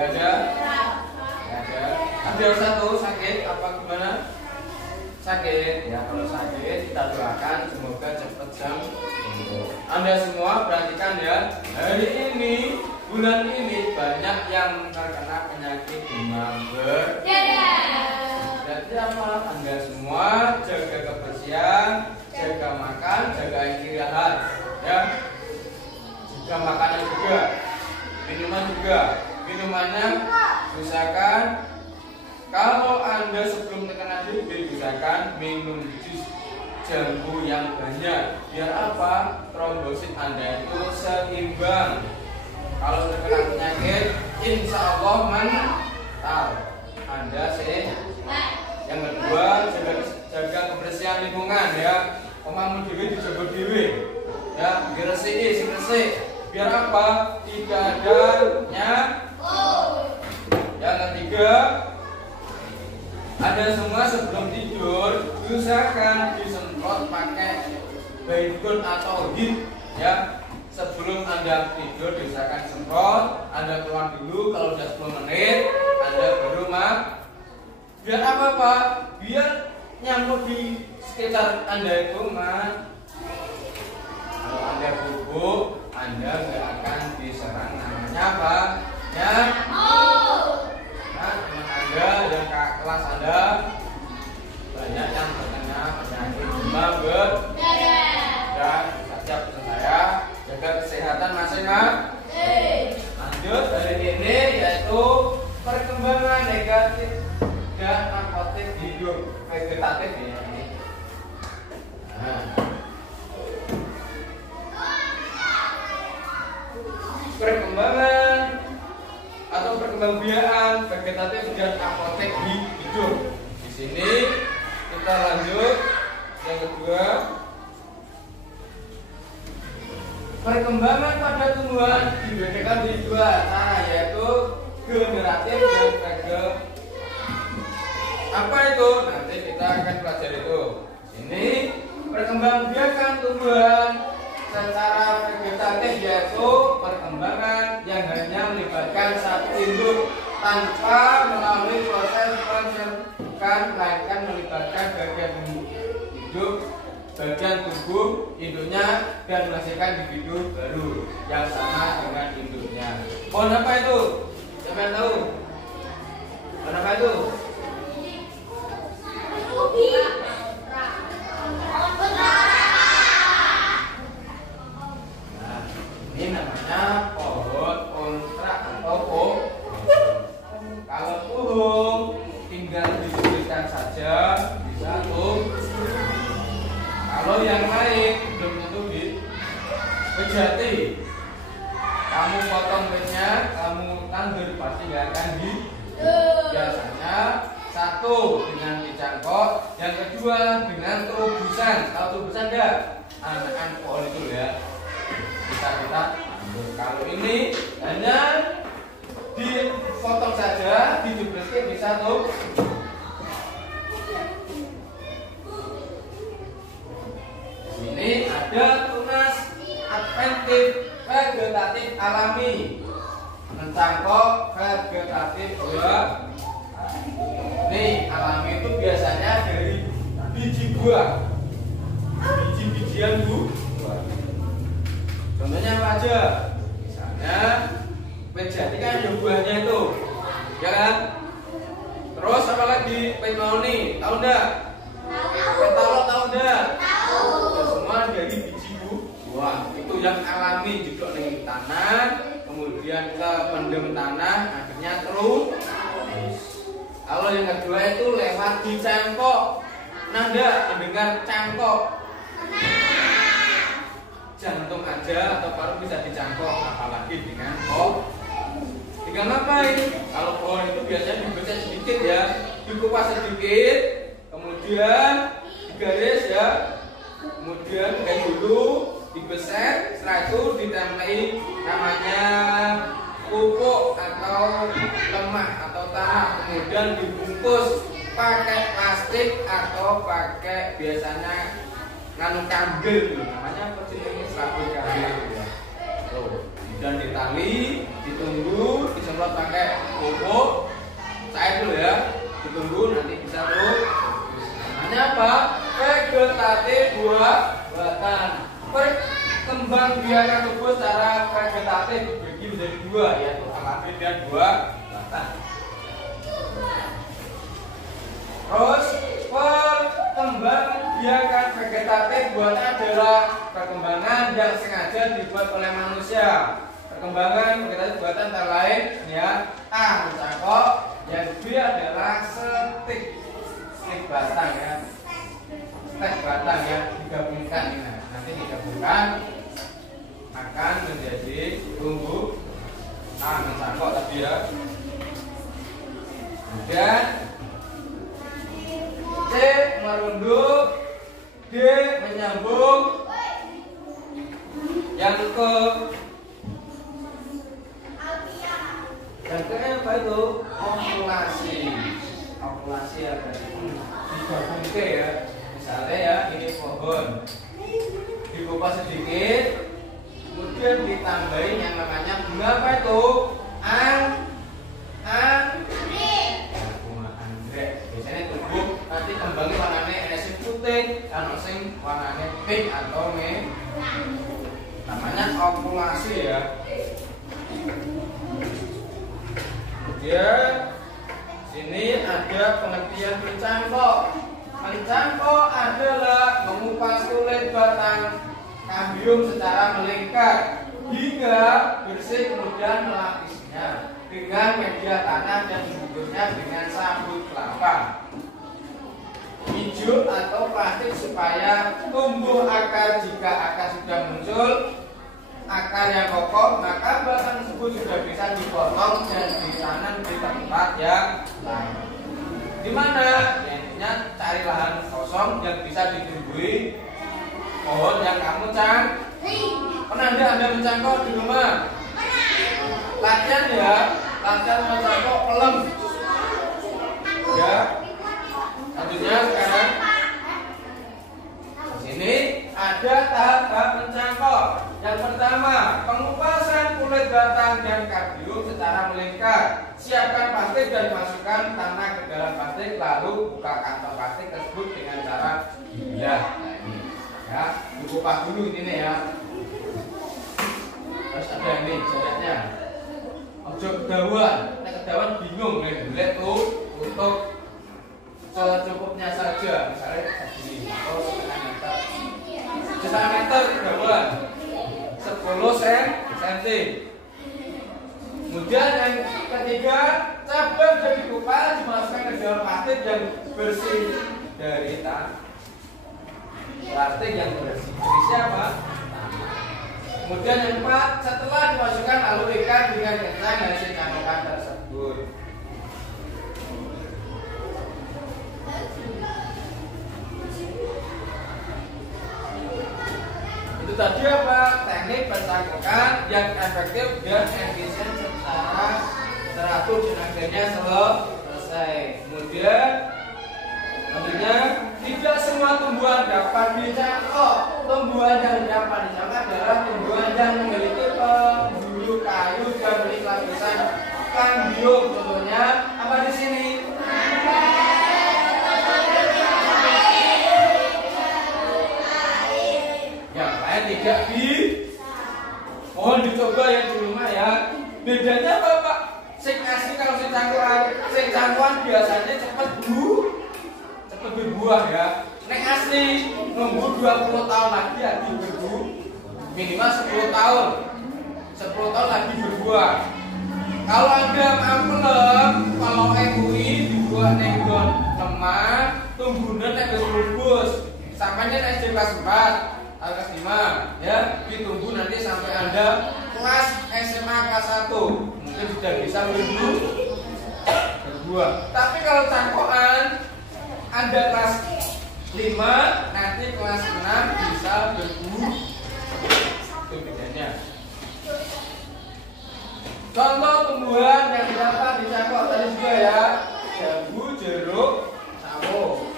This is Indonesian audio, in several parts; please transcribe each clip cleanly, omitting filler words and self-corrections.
Gak ada? Gak ada. Ada satu sakit apa gimana? Sakit ya, kalau sakit kita doakan semoga cepat sembuh. Anda semua perhatikan ya, hari ini bulan ini banyak yang terkena penyakit demam berdarah. Jadi apa? Anda semua jaga kebersihan, jaga makan, jaga istirahat ya. Jaga makanan juga, minuman juga. Minumannya usahakan kalau Anda sebelum terkena DBD usahakan minum jus jambu yang banyak. Biar apa? Trombosit Anda itu seimbang. Kalau terkena penyakit, insya Allah mental Anda sehat. Yang kedua, jaga kebersihan lingkungan ya. Omahmu dewe dijaga dewe ya, diresiki sing resik. Biar apa? Tidak ada nyamuk. Yang ketiga, Anda semua sebelum tidur usahakan disemprot pakai baygon atau hit ya. Sebelum Anda tidur usahakan semprot. Anda keluar dulu, kalau sudah 10 menit Anda baru biar apa Pak? Biar nyamuk di sekitar Anda itu kalau Anda bubuk, Anda nggak akan diserang namanya apa? Nyamuk. Nah, teman Anda yang kelas Anda banyak yang terkena penyakit demam berdarah. Dan saja pesan saya, jaga kesehatan masing-masing. Lanjut dari ini yaitu perkembangan negatif dan narkotik hidup vegetatif ya. Nah, perkembangan atau perkembangbiakan vegetatif dan apotek hidup. Di sini kita lanjut yang kedua, perkembangan pada tumbuhan dibedakan di dua cara, yaitu generatif dan vegetatif. Apa itu? Nanti kita akan pelajari itu. Ini perkembangbiakan tumbuhan secara vegetatif, yaitu perkembangan yang hanya melibatkan satu induk tanpa melalui proses penserbukan, melainkan melibatkan bagian hidup bagian tubuh induknya dan menghasilkan individu baru yang sama dengan induknya. Pohon apa itu? Siapa yang tahu? Pohon apa itu? Nah, ini namanya pohon kontrak atau pohon. Kalau pohon tinggal diberikan saja bisa tumbuh. Kalau yang lain belum tentu dipejati. Kamu potong bednya, kamu tandur pasti nggak akan biasanya. Satu dengan dicangkok, yang kedua dengan terobosan. Tahu terobosan enggak? Anakan pohon itu ya. Kita kalau ini hanya dipotong saja, dijebreskan bisa tuh. Ini ada tunas adventif vegetatif alami, mencangkok vegetatif buah. Nih, alami itu biasanya dari biji buah, biji-bijian buah. Contohnya apa aja? Misalnya pejati kan ada buahnya itu, ya kan? Terus apa lagi? Pemoni, tahu enggak? Petalok tahu enggak? Tahu. Ya, semua dari biji buah. Itu yang alami juga nih tanah, kemudian ke pendem tanah, akhirnya terus. Kalau yang kedua itu lewat dicangkok. Nah, enggak mendengar cangkok? Jantung aja atau paru bisa dicangkok, apalagi dengan pohon. Dengan ngapain? Kalau pohon itu biasanya dibesek sedikit ya, dikupas sedikit, kemudian digaris ya, kemudian kayak dulu dibesek, setelah itu ditempeli namanya pupuk atau lemak atau tanah, kemudian dibungkus pakai plastik atau pakai biasanya nganu kanggel, namanya apa sih ini, serabut kanggel ya. Dan ditali, ditunggu, disemprot pakai pupuk cair dulu ya, ditunggu nanti bisa terus. Namanya apa? Vegetatif buah-buatan. Perkembang biakan tubuh secara vegetatif dibagi menjadi dua, yaitu alami dan buah-buatan. Terus perkembang biakan vegetatif buatan adalah perkembangan yang sengaja dibuat oleh manusia. Perkembangan vegetatif buatan antara lain ya, A. Mencangkok, yang B adalah stik batang ya, stek batang ya, digabungkan ini. Nah, nanti digabungkan akan menjadi tumbuh A. Mencangkok tadi ya. Kemudian C. Merunduk, D. Menyambung, yang ke apa itu? Ovulasi. Ovulasi ya berarti digabungke ya. Misalnya ya ini pohon, dikupas sedikit, kemudian ditambahin yang namanya bunga apa itu? Bunga anggrek. Biasanya tumbuh nanti kembangnya warnanya enesnya putih, atau sing warnanya pink atau merah. Namanya ovulasi ya. Kemudian sini ada pengertian mencangkok. Mencangkok adalah mengupas kulit batang kambium secara melingkar hingga bersih, kemudian melapisnya dengan media tanah dan membungkusnya dengan sabut kelapa hijau atau plastik supaya tumbuh akar. Jika akar sudah muncul, akar yang kokoh, maka batang tersebut sudah bisa dipotong dan ditanam di tempat yang lain. Di mana? Ya, intinya cari lahan kosong yang bisa ditumbuhi pohon yang kamu Pernah Anda mencangkok di rumah? Latihan ya, latihan mencangkok pelem. Ya. Selanjutnya sekarang sini ada tahap mencangkok. Yang pertama, pengupasan kulit batang dan kambium secara melingkar. Siapkan plastik dan masukkan tanah ke dalam plastik, lalu buka kantong plastik tersebut dengan cara dibilah. Nah ini ya, dikupas dulu ini ya. Terus ada ini jaraknya. Ojo kedawan, kedawan bingung nih, lihat tuh untuk secukupnya saja, misalnya begini, atau setengah meter kedawan 10 cm. Kemudian yang ketiga, cabang dan dikupas dimasukkan ke dalam plastik yang bersih dari tanah. Plastik yang bersih dari siapa? Kemudian yang keempat, setelah dimasukkan lalu ikat dengan kencang hasil cangkokan tersebut. Itu tadi apa? Teknik pencangkokan yang efektif dan efisien secara teratur dan akhirnya selesai. Kemudian tentunya tidak semua tumbuhan dapat dicangkok. Tumbuhan yang dapat dicangkok adalah tumbuhan yang memiliki pembuluh kayu dan memiliki lapisan kambium. Contohnya apa di sini? Yang lain tidak di. Mohon dicoba ya di rumah ya. Bedanya apa Pak? Sing asli kalau sing cangkokan biasanya cepat berbuah ya. Nek asli nunggu 20 tahun lagi berbuah. Minimal 10 tahun. 10 tahun lagi berbuah. Kalau Anda pelem, kalau MUI dibuat nek nggon lemah, tumbuhnya nek wis bulbus. Sampainya SD kelas 4 atau kelas 5 ya, ditunggu nanti sampai Anda kelas SMA kelas 1. Mungkin sudah bisa berbuah. Tapi kalau cangkokan Anda kelas 5, nanti kelas 6 bisa berbuah. Itu bedanya. Contoh tumbuhan yang dapat dicangkok tadi juga ya, jambu, jeruk, sawo.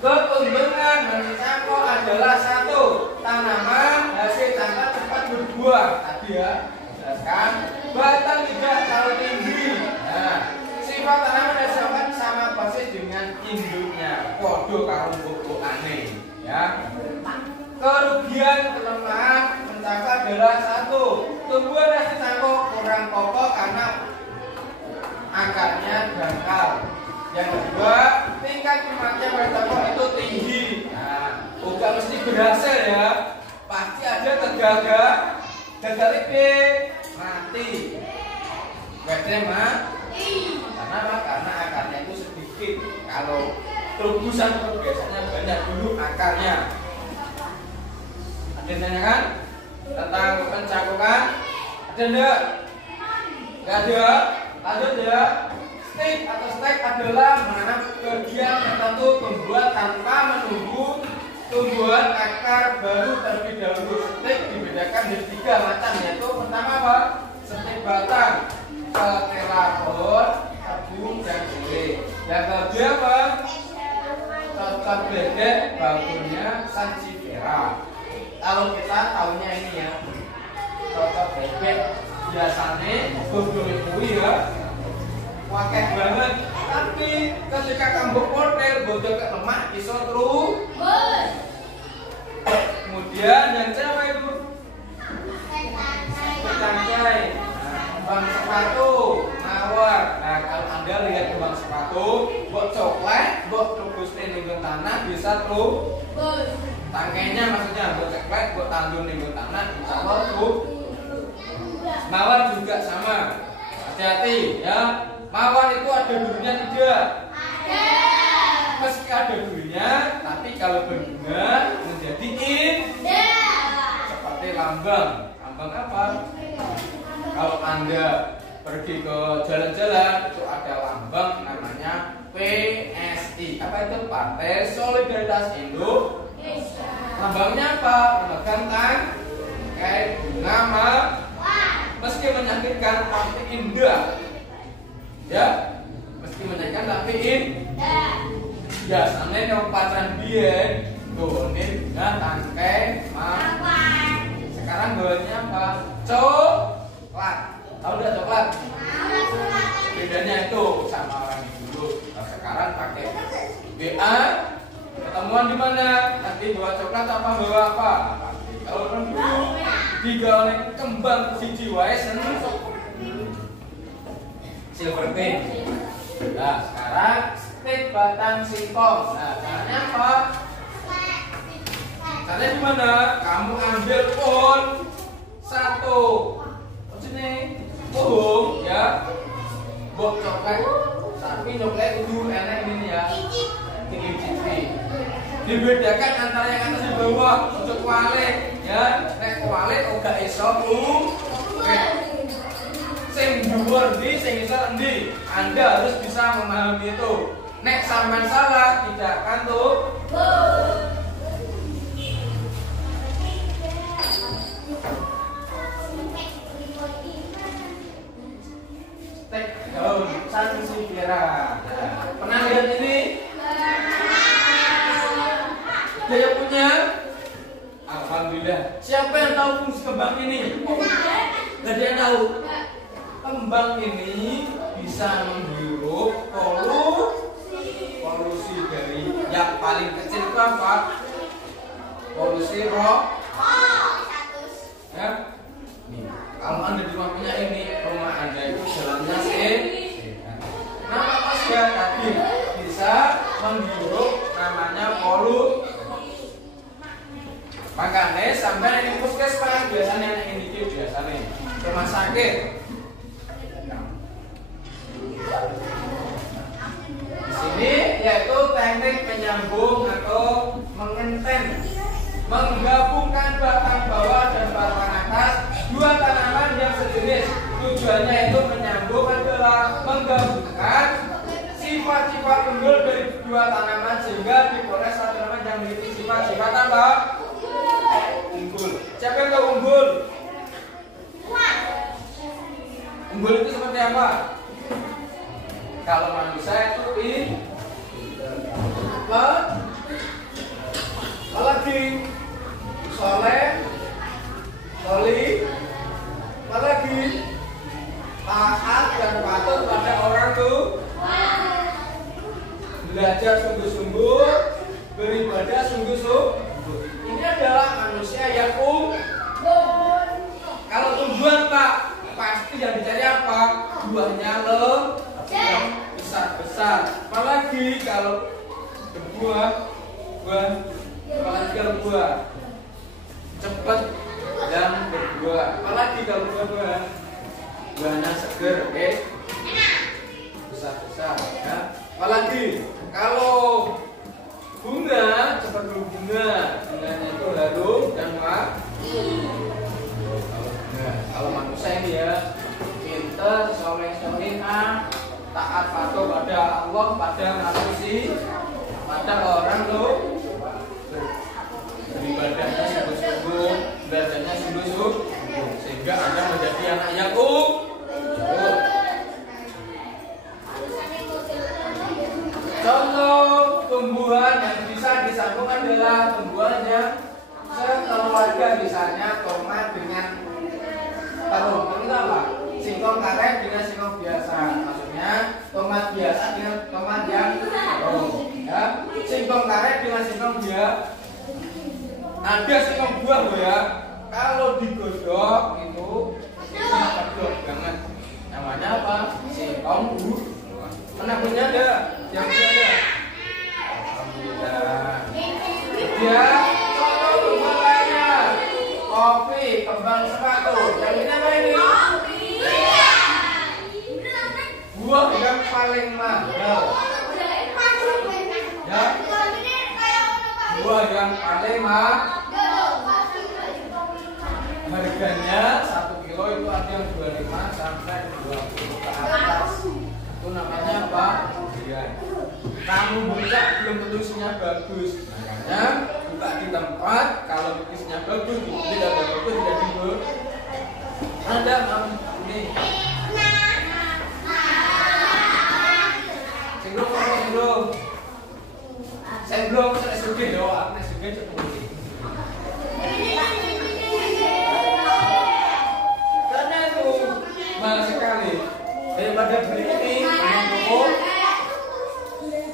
Keuntungan mencangkok adalah satu, tanaman hasil cangkok cepat berbuah. Tadi ya, jelaskan. batang tidak terlalu tinggi. Nah, sifat tanaman dasarkan sama persis dengan induknya. Podo karo pupukane, ya. Kerugian kelemahan mencakar adalah satu, tumbuhan nasi cangkok kurang kokoh karena akarnya dangkal. Yang kedua, tingkat kematnya pada cangkok itu tinggi. Nah, bukan mesti berhasil ya, pasti ada gagal mati. Bedanya mati. Karena apa? Karena akarnya itu sedikit. Kalau terubusan itu biasanya banyak dulu akarnya. Ada yang tanyakan tentang pencangkokan? Ada enggak? Enggak ada. Lanjut ya. Stek atau stek adalah menanam bagian tertentu tumbuhan tanpa menunggu tumbuhan akar baru terlebih dahulu. Stek dibedakan menjadi 3 macam, yaitu pertama apa? Stek batang, kelabon, tabung, dan gele. Yang kedua apa? Cocok bebek, bakunya sansevieria. Kalau kita tahunya ini ya, cocok bebek biasanya berburu ya, wakil banget. Tapi ketika kamu porter, bodoh ke lemak, iso terus. Kemudian yang cewek itu tangkai, kembang sepatu, mawar. Nah, kalau anda lihat kembang sepatu, buat coklat, buat robustin di tanah bisa terus. Tangkainya maksudnya buat coklat, buat tandun di tanah, bisa terus. Mawar juga sama. Hati-hati ya. Mawar itu ada durinya tidak? Ada. Meski ada durinya, tapi kalau berbunga menjadi indah. Seperti lambang. Lambang apa? Kalau anda pergi ke jalan-jalan itu ada lambang namanya PSI. Apa itu? Partai Solidaritas Indonesia. Lambangnya apa? Memegang kayak bunga meski menyakitkan tapi indah. Ya, meski menyakitkan tapi indah. Biasanya yang pacaran biyen gonin bunga tangkai mawar. Sekarang gonya apa? Coklat. Tahu enggak coklat? Bedanya itu sama orang dulu. Nah, sekarang pakai BA. Ketemuan di mana? Nanti bawa coklat apa bawa apa? Kalau orang dulu digawe kembang siji wae seneng silver pin. Nah, sekarang stek batang singkong. Nah, caranya apa? Caranya gimana? Kamu ambil pohon satu. Sini pohon ya. Buat coklat. Tapi coklat itu enak ini ya. Tinggi. Dibedakan antara yang atas di bawah untuk kualik ya. Nek kualik uga iso sing dhuwur ndi sing isor endi. Anda harus bisa memahami itu. Nek sampean salah tidak akan tuh. Stek daun sansevieria. Pernah lihat ini? Dia punya? Alhamdulillah. Siapa yang tahu fungsi kembang ini? Tidak ada yang tahu. Kembang ini bisa menghirup polusi dari yang paling kecil itu apa? Polusi ya. Nih, kalau anda di rumah punya ini, rumah anda itu jalannya sih. Kenapa pas ya tadi bisa menghirup namanya polusi. Makanya sampai ini puskesmas biasanya ini biasanya rumah sakit. Di sini yaitu teknik menyambung atau mengenten, menggabungkan batang bawah dan batang atas dua tanaman yang sejenis. Tujuannya itu menyambung adalah menggabungkan sifat-sifat unggul dari dua tanaman sehingga diperoleh satu tanaman yang memiliki sifat-sifat apa? Unggul. Siapa yang tahu unggul? Unggul itu seperti apa? Kalau manusia itu apalagi soleh, soli, apalagi taat dan patuh pada orang tua, belajar sungguh-sungguh, beribadah sungguh-sungguh. Ini adalah manusia yang kalau tumbuhan Pak, pasti yang dicari apa? Buahnya besar-besar. Apalagi kalau berbuah, apalagi kalau buah cepat dan berbuah. Apalagi kalau buahnya seger, oke? Besar-besar, ya. Apalagi kalau bunga cepat berbunga, bunganya itu harum dan kalau manusia ini ya pintar, soleh-solehah, taat patuh pada Allah, pada manusia, pada orang beribadahnya sungguh-sungguh, belajarnya sungguh-sungguh, sehingga Anda menjadi anak yang contoh tumbuhan yang bisa disambung adalah tumbuhan yang sekeluarga, misalnya tomat dengan terung. Itu apa? Singkong karet dengan singkong biasa. Maksudnya tomat biasa dengan tomat yang terung. Ya, singkong karet dengan singkong biasa. Ada singkong buah loh ya. Kalau digodok itu godok banget. Namanya apa? Singkong buah. Mana punya ada? Yang punya ada? Alhamdulillah. Ya, contoh tumbuhan lainnya. Kopi, kembang sepatu. Yang ini apa ini? Buah yang paling mahal. Ya. Buah yang paling mahal. Harganya 1 kilo itu ada yang 25 sampai 20 ke atas. Itu namanya apa? Durian. Kamu buka belum tentu isinya bagus. Makanya buka di tempat kalau isinya bagus, tidak ada bagus tidak timbul. Anda mau ini? Senggong, saya suka doa, saya suka cepat. Karena itu mahal sekali. Daripada beli ini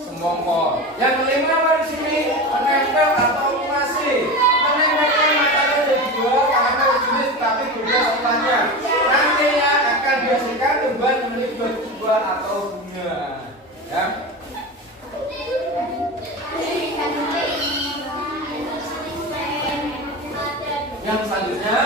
semongkol. Yang kelima apa di sini? Menempel atau masih menempelkan matanya jadi dua karena jenis tapi berbeda setelahnya. Nantinya akan dihasilkan tumbuhan memiliki buah atau bunga. Ya. Yang selanjutnya,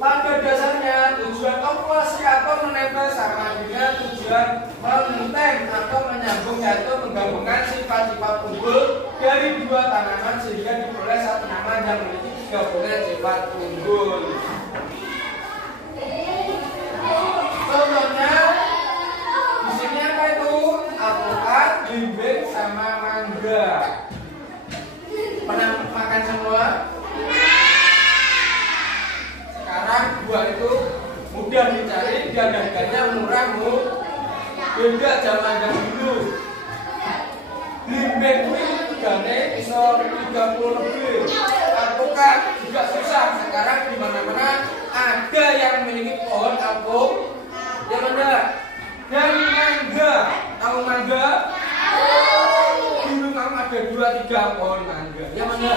pada dasarnya tujuan ovulasi atau menempel sama dengan tujuan menenteng atau menyambung yaitu menggabungkan sifat-sifat unggul dari dua tanaman sehingga diperoleh satu tanaman yang memiliki gabungan sifat unggul. Contohnya di sini apa itu? Alpukat, belimbing, sama mangga. Pernah makan semua? Sekarang buah itu mudah dicari dan harganya murah beda zaman dahulu. Belimbing itu harganya bisa 30 lebih. Alpukat juga susah. Sekarang di mana-mana ada yang memiliki pohon alpukat. Yang mana? Dan mangga. Tahu mangga? Dulu kamu ada 2-3 pohon mangga. Yang mana?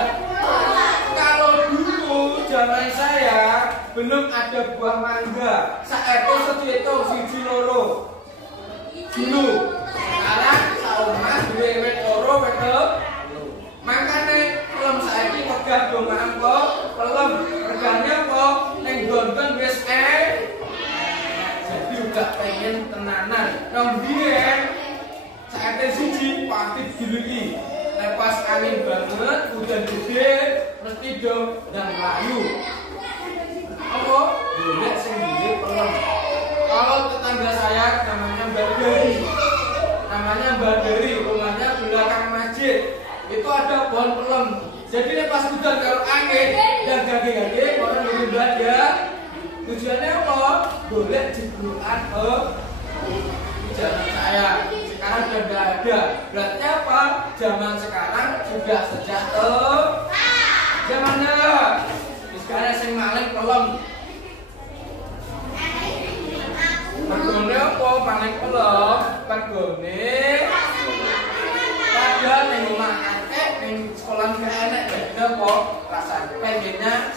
Kalau dulu zaman saya belum ada buah mangga. Saya itu siji loro. Dulu. Sekarang saumah duwe wit loro wit. Makane pelem saiki wegah do mangko, pelem regane apa ning gon-gon wis jadi udah pengen tenanan. Nang biyen saate siji pasti diliki. Lepas angin banget, hujan gede, mesti do dan melayu. Apa? Lihat sing gede pelem. Kalau tetangga saya namanya Mbak Dari, rumahnya belakang masjid. Itu ada pohon pelem. Jadi lepas hujan kalau angin dan gage-gage orang dari belanja. Tujuannya apa? Boleh jeblukan ke zaman saya. Sekarang sudah tidak ada. Berarti apa? Zaman sekarang sudah sejahtera. Zamannya sekarang sing maling pelem. paling pelem pergone padahal ning omah akeh ning sekolah enek beda kok rasane pengennya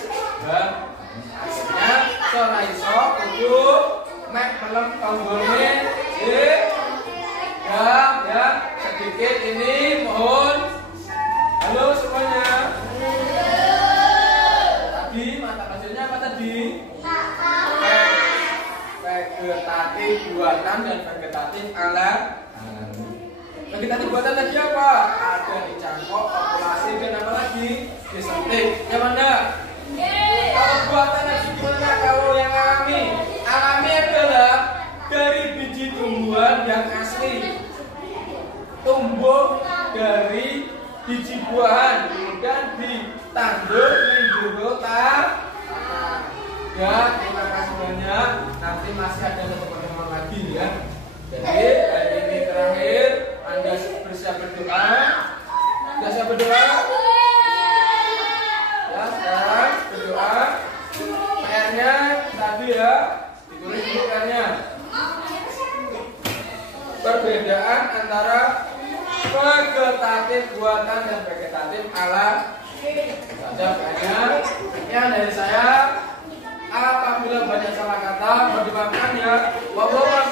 aslinya ora iso kudu mek pelem tanggone ya sedikit ini mohon halo semuanya. Tadi mata pelajarannya apa tadi? Vegetatif buatan dan vegetatif alat. Vegetatif buatan tadi apa? Ada dicangkok, populasi dan apa lagi? Disentik. Yang mana? Kalau buatan tadi gimana? Kalau yang alami? Alami adalah dari biji tumbuhan yang asli, tumbuh dari biji buahan, kemudian ditandur menjuru ya. Terima kasih banyak. Nanti masih ada teman-teman lagi ya. Jadi hari ini terakhir, Anda bersiap berdoa. Sudah siap berdoa? Ya, sekarang berdoa. PR-nya tadi ya, ditulis dulu PR-nya. Perbedaan antara vegetatif buatan dan vegetatif alam. Saja banyak. Sekian dari saya. Apabila banyak salah kata, mohon dimaafkan ya. Wallahualam.